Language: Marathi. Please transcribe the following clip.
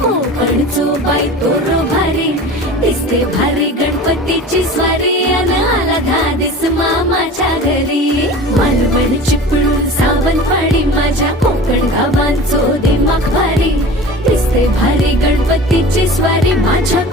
कोकणचो बाई तोरो भारी दिसते भारी गणपतीची स्वारी अन आला धादिस मामाच्या घरी मालवण चिपळूण सावंतवाडी माझ्या कोकण गावांचो दिमाग भारी दिसते भारी गणपतीची स्वारी माझ्या